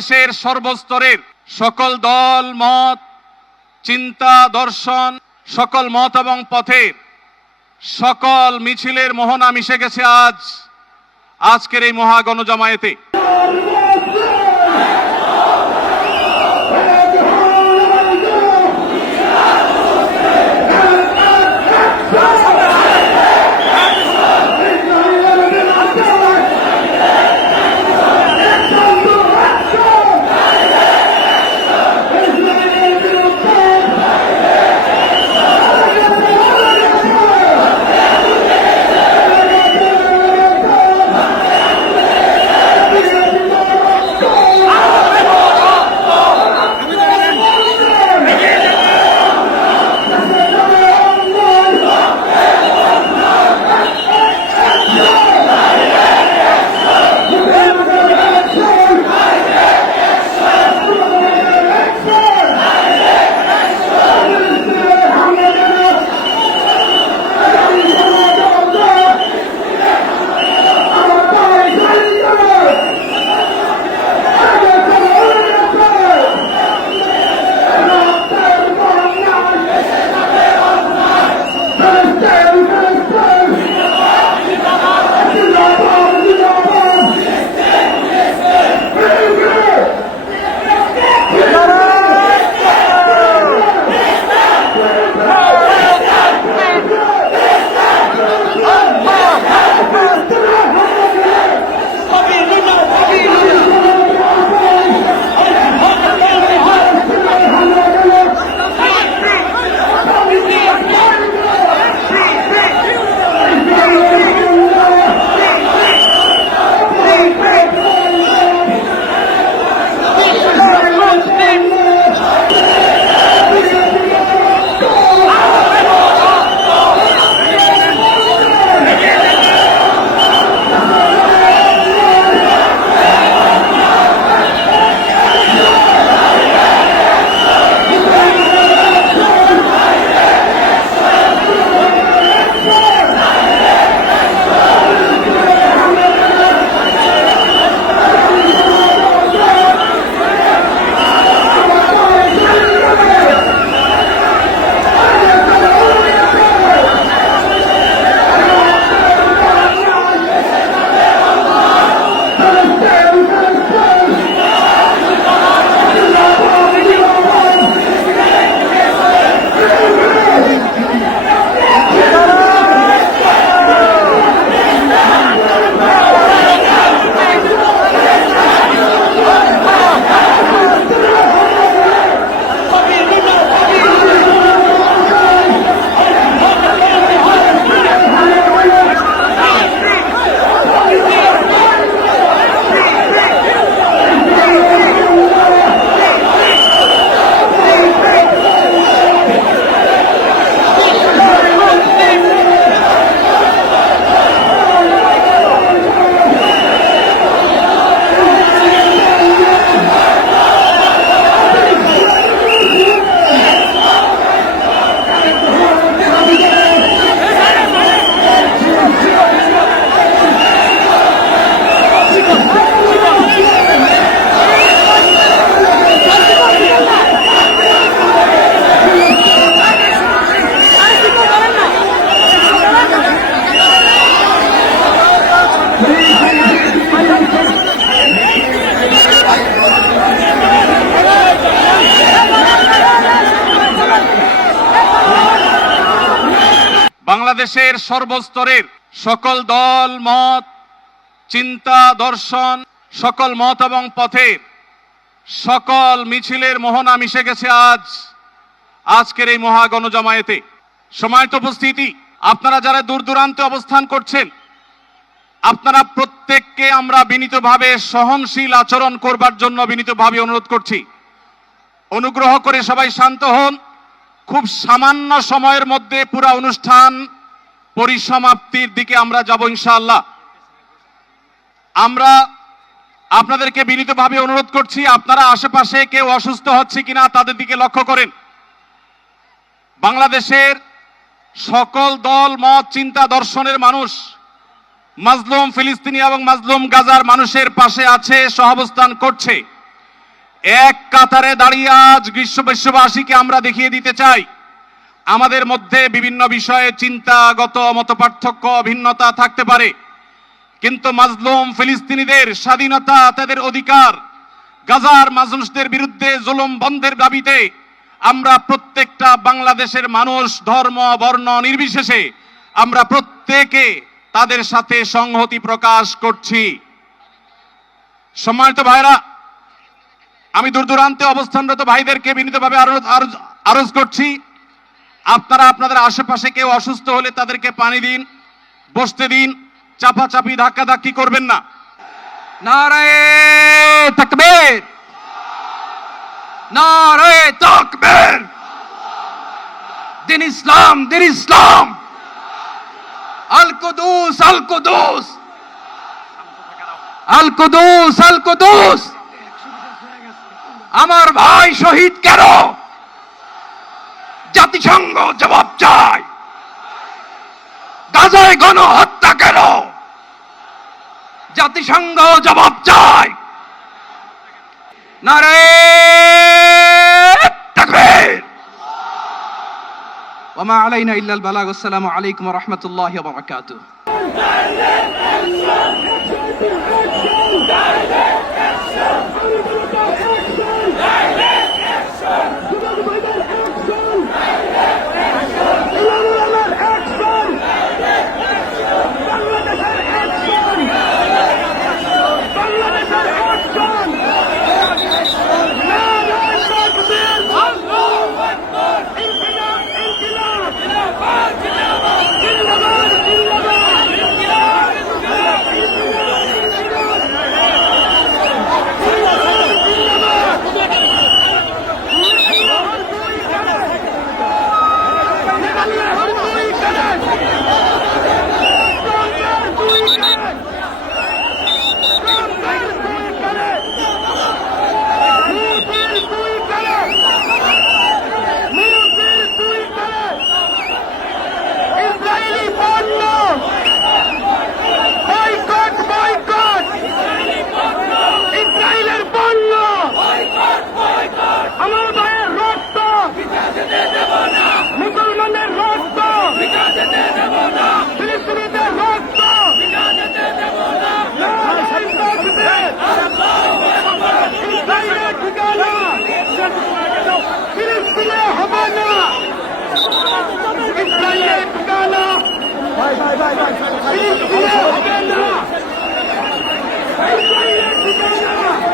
বাংলাদেশের সর্বস্তরের সকল দল মত, চিন্তা, দর্শন, সকল মত এবং পথের সকল মিছিলের মোহনা মিশে গেছে আজকের এই মহা গণজামায়াতে। বাংলাদেশের সর্বস্তরের সকল দল মত, চিন্তা, দর্শন, সকল মত এবং পথের সকল মিছিলের মোহনা মিশে গেছে আজকের এই মহা গণজামায়াতে। সম্মানিত উপস্থিতি, আপনারা যারা দূর দূরান্তে অবস্থান করছেন, আপনারা প্রত্যেককে আমরা বিনীতভাবে সহনশীল আচরণ করবার জন্য বিনীতভাবে অনুরোধ করছি। অনুগ্রহ করে সবাই শান্ত হন। খুব সামান্য সময়ের মধ্যে পুরা অনুষ্ঠান পরিসমাপ্তির দিকে আমরা যাব ইনশাআল্লাহ। আমরা আপনাদেরকে বিনীতভাবে অনুরোধ করছি, আপনারা আশেপাশে কেউ অসুস্থ হচ্ছে কিনা তাদের দিকে লক্ষ্য করেন। বাংলাদেশের সকল দল মত চিন্তা দর্শনের মানুষ মাজলুম ফিলিস্তিনি এবং মাজলুম গাজার মানুষের পাশে আছে, সহাবস্থান করছে। এক কাতারে দাঁড়িয়ে আজ বিশ্ববাসীকে আমরা দেখিয়ে দিতে চাই আমাদের মধ্যে বিভিন্ন বিষয়ে চিন্তাগত মতপার্থক্য ভিন্নতা থাকতে পারে, কিন্তু মাজলুম ফিলিস্তিনিদের স্বাধীনতা, তাদের অধিকার, গাজার মানুষদের বিরুদ্ধে জুলুম বন্ধের দাবিতে আমরা প্রত্যেকটা বাংলাদেশের মানুষ ধর্ম বর্ণ নির্বিশেষে আমরা প্রত্যেকে তাদের সাথে সংহতি প্রকাশ করছি। সম্মানিত ভাইরা, আমি দূর দূরান্তে অবস্থানরত ভাইদেরকে বিনীতভাবে আরজ করছি, আপনারা আপনাদের আশেপাশে কেউ অসুস্থ হলে তাদেরকে পানি দিন, বসতে দিন, চাপাচাপি ধাক্কাধাক্কি করবেন না। নারায়ে তাকবীর, নারায়ে তাকবীর। দিন ইসলাম, দিন ইসলাম। আল কুদুস, আল কুদুস, আল কুদুস, আল কুদুস। আমার ভাই শহীদ কেন? জাতিসংঘ জবাব চায়। গাজায় গণহত্যা কেন? জাতিসংঘ জবাব চায়। নারায়ে তাকবীর। ওয়া মা আলাইনা ইল্লাল বালাগ। আসসালামু আলাইকুম ওয়া রাহমাতুল্লাহি ওয়া বারাকাতুহু। Vai.